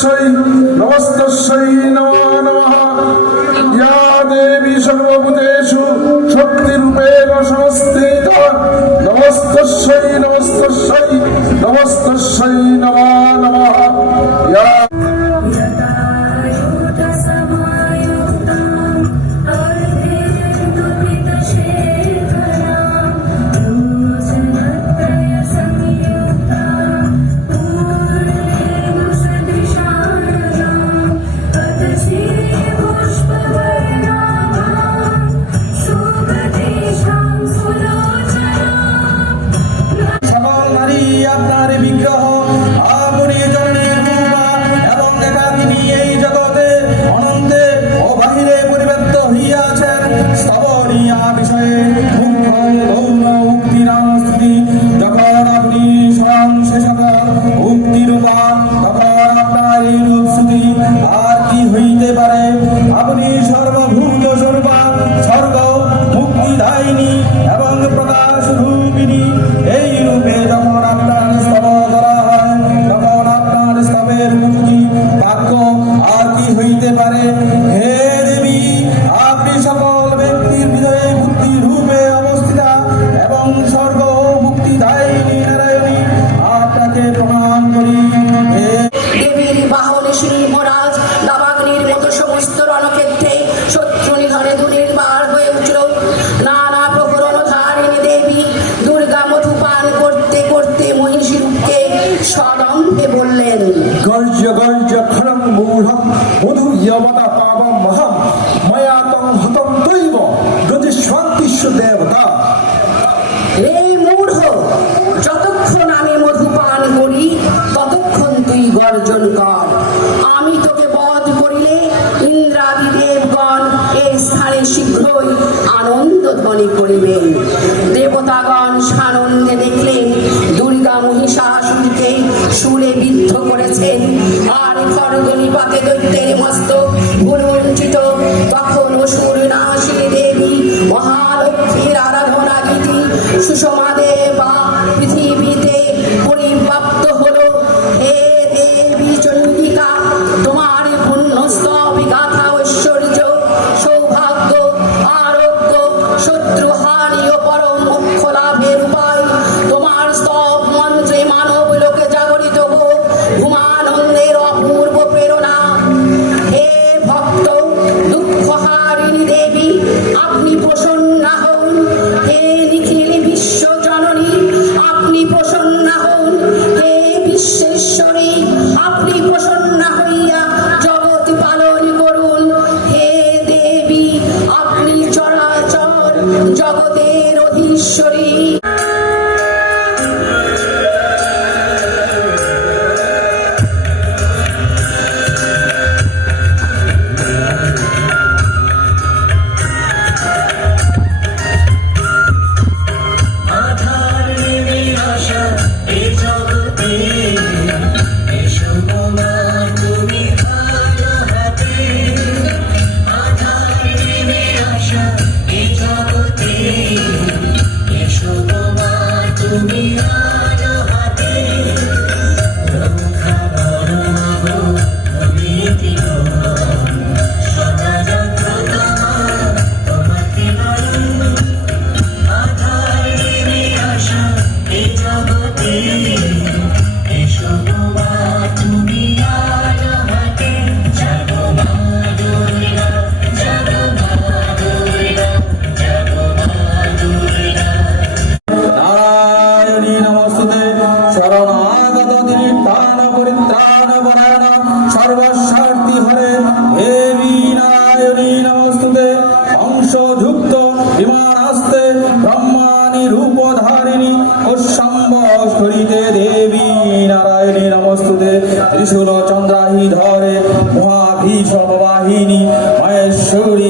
নমস্তস্যই নমস্তস্যই নম নমঃ। ইয়া দেবী সর্বভূতেষু শক্তিরূপেণ সংস্থিতা। নমস্তস্যই নমস্তস্যই নমস্তস্যই নমঃ। আনন্দ ধ্বনি করিবেন। দেবতাগণ সানন্দে দেখলেন, দুর্গা মহিষাসুরকে সুরে বিদ্ধ করেছেন। আর খড়গলি দৈত্যের তখন নাশী দেবী, মহালক্ষ্মীর আরাধনা গীতি সুষমাদে বা পৃথিবী মহেশ্বরী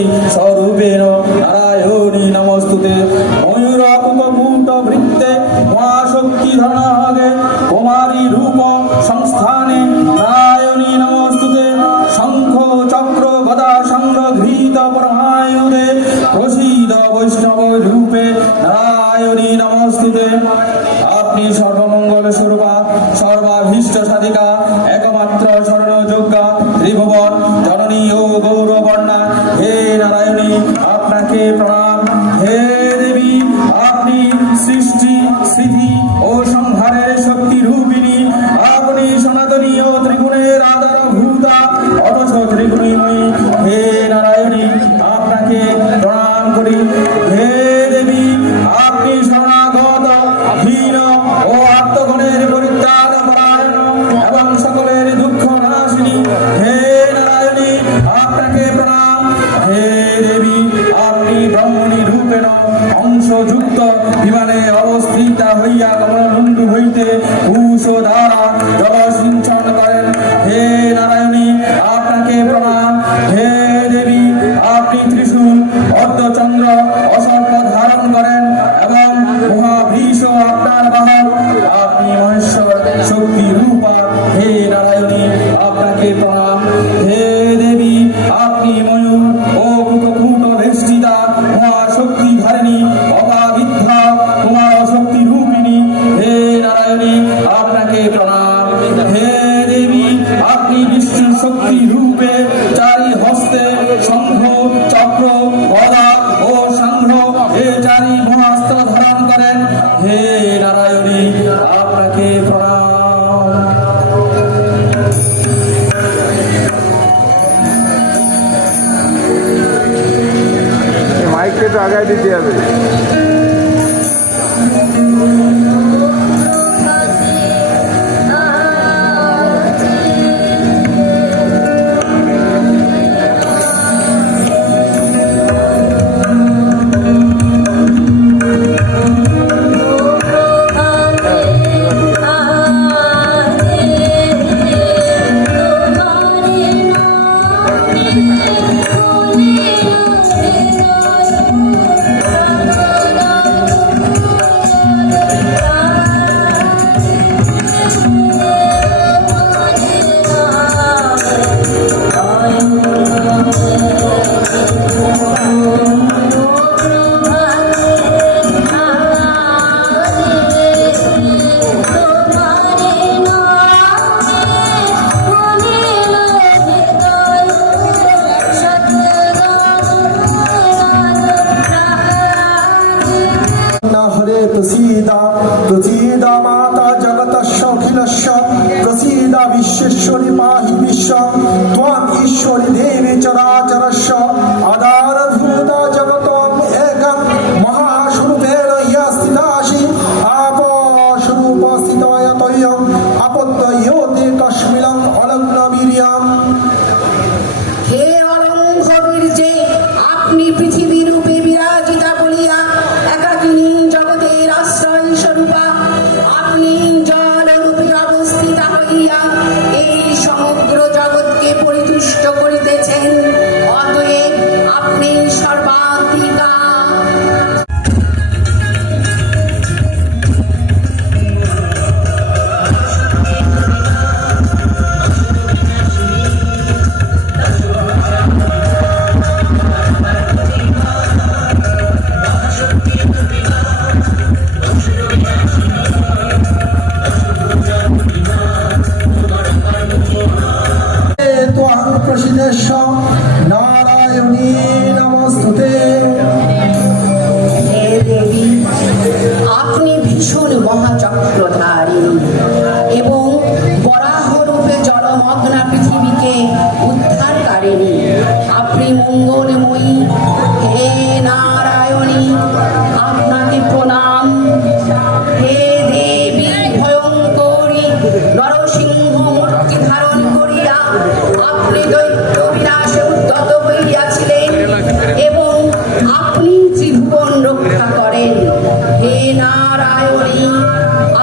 বাসিতায় তৈয়ম আপত্তয়োতি কাশ্মীলং অলগ্নবীরিয়াম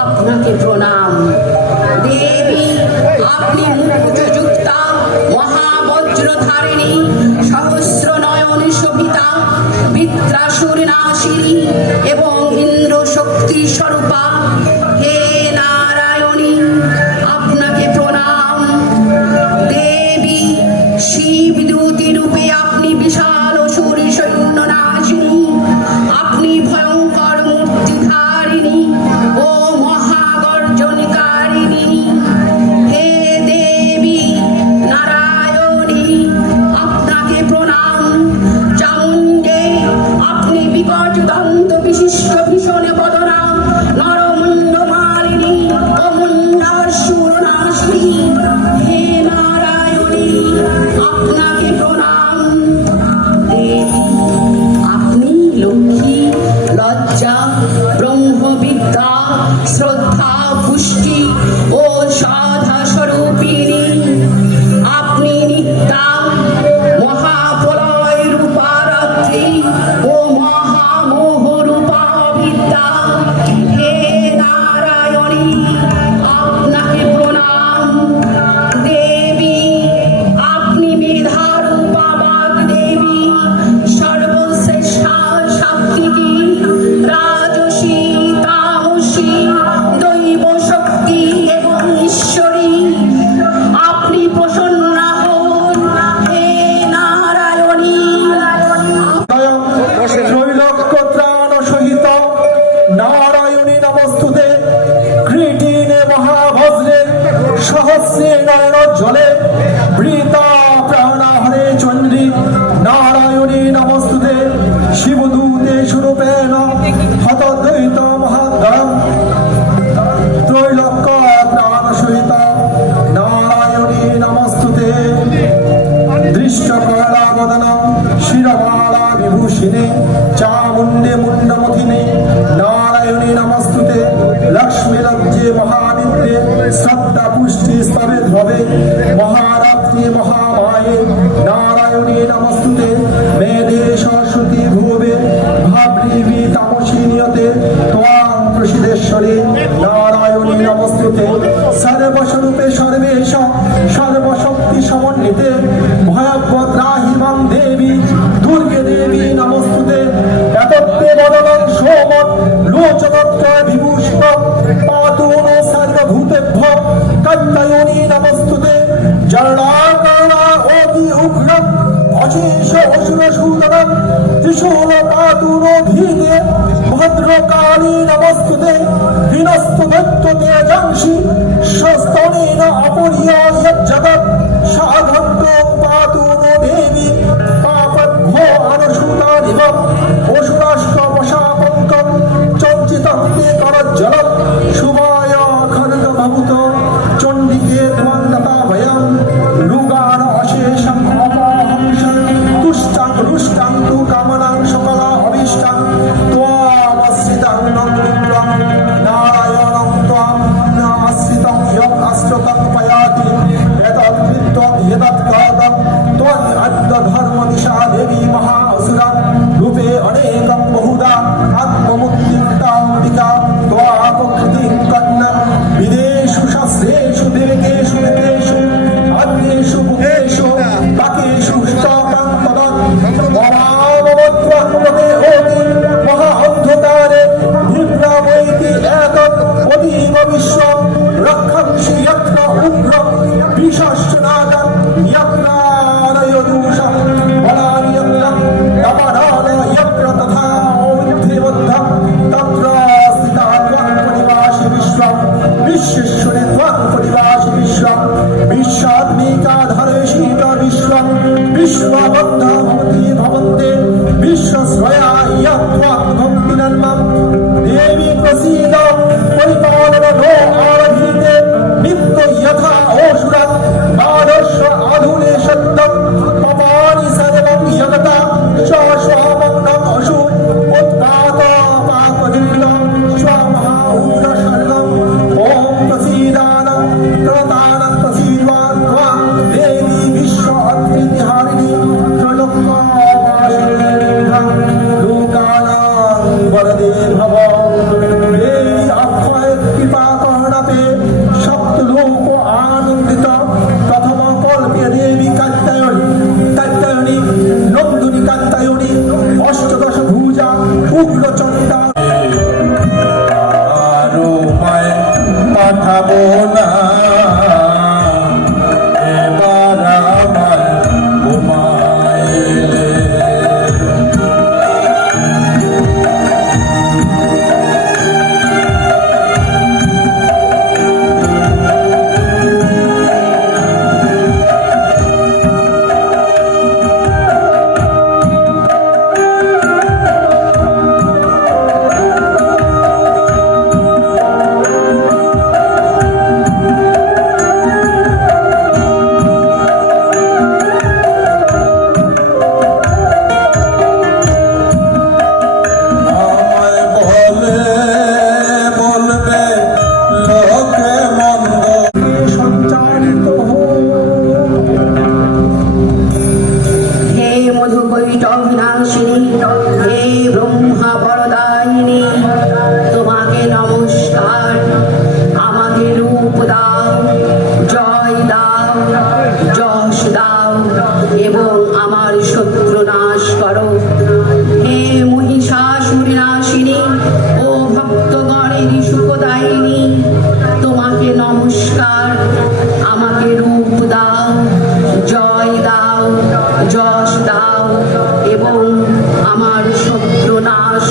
আপনাকে প্রণাম। দেবী, আপনি মুখযুক্তা মহাবজ্রধারিণী সহস্র নয়ন শোভিতা বিদ্রাসুর নাশিনী এবং ইন্দ্র শক্তি স্বরূপা। হে অত্যন্ত বিশিষ্ট ভীষণে পদ शीशोष्णशूतरम् त्रिशूलपातुरोधीते भद्रकाली नमस्कृते हीनस्तु भक्तु तेजंषि स्वस्तनेन अपरियाय जगत् साधन्तो पातु नो देवी पापद्भो अनुसूतानिव ओषुराश Müslüman আমাকে দাও জয় দাও যশ দাও এবং আমার শত্রু নাশ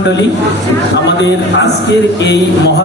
সুধীমণ্ডলী আমাদের আজকের এই